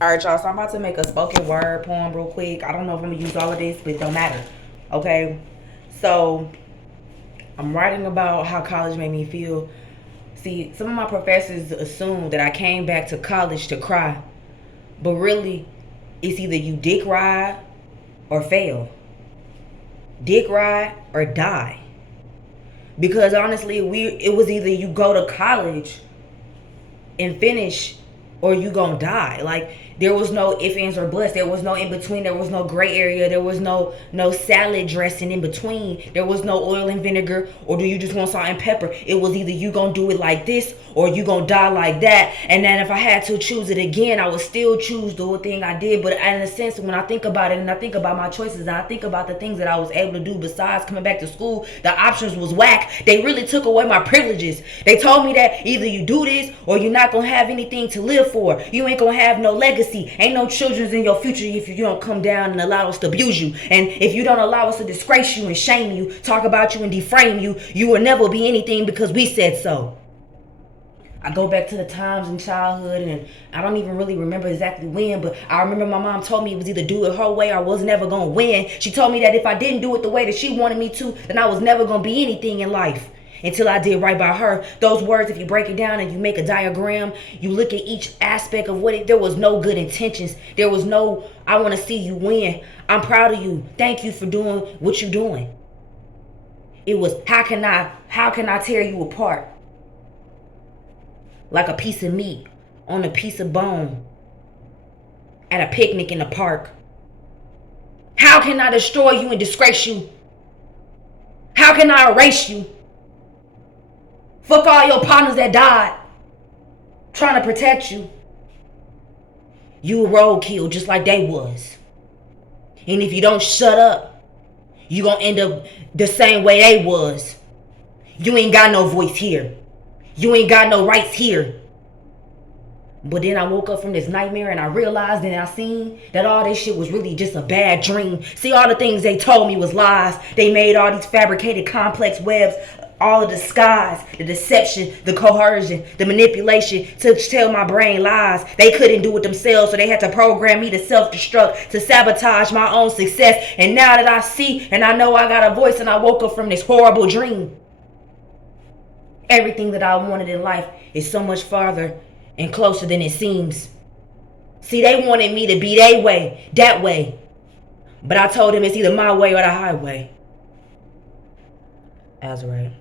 All right, y'all. So I'm about to make a spoken word poem real quick. I don't know if I'm gonna use all of this, but it don't matter. Okay. So I'm writing about how college made me feel. See, some of my professors assume that I came back to college to cry, but really, it's either you dick ride or fail, dick ride or die. Because honestly, it was either you go to college and finish or you gonna die. Like there was no ifs, ands, or buts. There was no in between. There was no gray area. There was no salad dressing in between. There was no oil and vinegar. Or do you just want salt and pepper? It was either you gonna do it like this or you gonna die like that. And then if I had to choose it again, I would still choose the thing I did. But in a sense, when I think about it and I think about my choices and I think about the things that I was able to do besides coming back to school, the options was whack. They really took away my privileges. They told me that either you do this or you're not gonna have anything to live for. You ain't gonna have no legacy. Ain't no children's in your future if you don't come down and allow us to abuse you. And if you don't allow us to disgrace you and shame you, talk about you and deframe you, you will never be anything because we said so. I go back to the times in childhood and I don't even really remember exactly when, but I remember my mom told me it was either do it her way or I was never gonna win. She told me that if I didn't do it the way that she wanted me to, then I was never gonna be anything in life. Until I did right by her. Those words, if you break it down and you make a diagram, you look at each aspect of there was no good intentions. There was no, I want to see you win. I'm proud of you. Thank you for doing what you're doing. It was, how can I tear you apart? Like a piece of meat on a piece of bone at a picnic in the park. How can I destroy you and disgrace you? How can I erase you? Fuck all your partners that died trying to protect you. You a roadkill just like they was. And if you don't shut up, you gonna end up the same way they was. You ain't got no voice here. You ain't got no rights here. But then I woke up from this nightmare and I realized and I seen that all this shit was really just a bad dream. See, all the things they told me was lies. They made all these fabricated complex webs, all the disguise, the deception, the coercion, the manipulation to tell my brain lies. They couldn't do it themselves, so they had to program me to self-destruct, to sabotage my own success. And now that I see and I know I got a voice and I woke up from this horrible dream, everything that I wanted in life is so much farther and closer than it seems. See, they wanted me to be their way, that way. But I told them it's either my way or the highway. That's right.